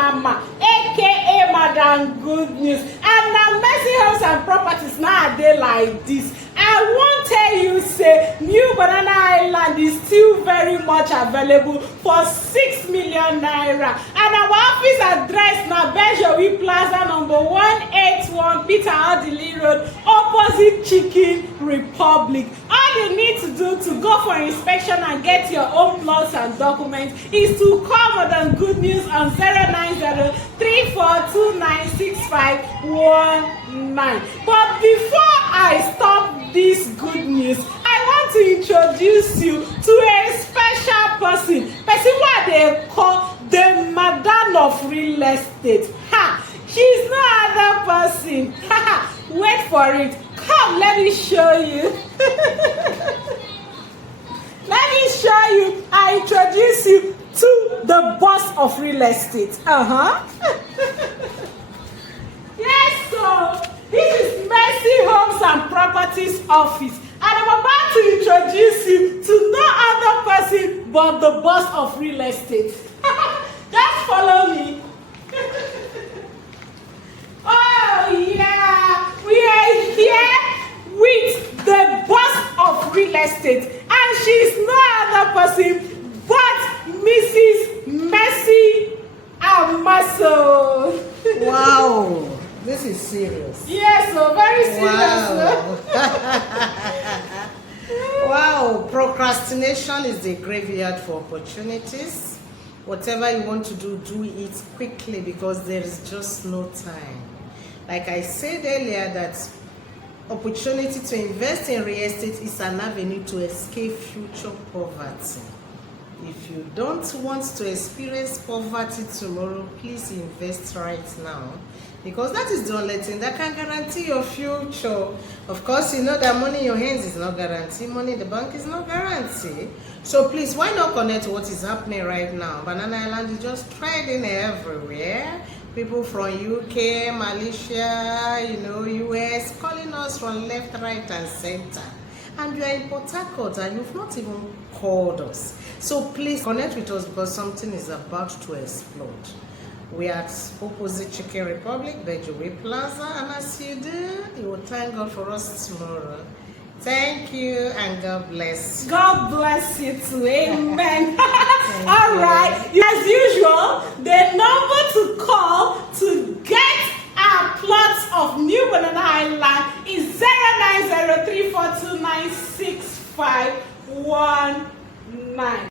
Mama, aka Madam Good News. And now Mercy Homes and Properties now they like this. I won't tell you say new Banana Highland is still very much available for 6 million naira. And our office address now Benjowi Plaza number 181 Peter Adili Road, opposite Chicken Republic. All you need to do to go for inspection and get your own plots and documents is to call Madam Good News on 090-3429-6519. But before I stop this good news, I want to introduce you to a special person what they call the Madam of Real Estate. She's no other person. Wait for it. Come, let me show you. Let me show you. I introduce you to the boss of real estate. Yes, so this is Mercy Homes and Properties office. And I'm about to introduce you to no other person but the boss of real estate. Just follow me. Oh yeah, we are here with the boss of real estate. And she's no other person but Mrs. Mercy Amaso. Wow, this is serious. Yes, so very serious. Wow. Wow, procrastination is the graveyard for opportunities. Whatever you want to do, do it quickly because there is just no time. Like I said earlier, that opportunity to invest in real estate is an avenue to escape future poverty. If you don't want to experience poverty tomorrow, please invest right now, because that is the only thing that can guarantee your future. Of course, you know that money in your hands is not guaranteed, money in the bank is not guaranteed. So please, why not connect to what is happening right now? Banana Highland is just trading everywhere. People from UK, Malaysia, US, calling us from left, right, and center. And you are in Port Harcourt and you've not even called us. So please connect with us because something is about to explode. We are at opposite Chicken Republic, Benjowi Plaza, and as you do, you will thank God for us tomorrow. Thank you and God bless you. God bless you too. Amen. All right. As usual, the number to call to get our plots of new Banana Highland is 09034296519.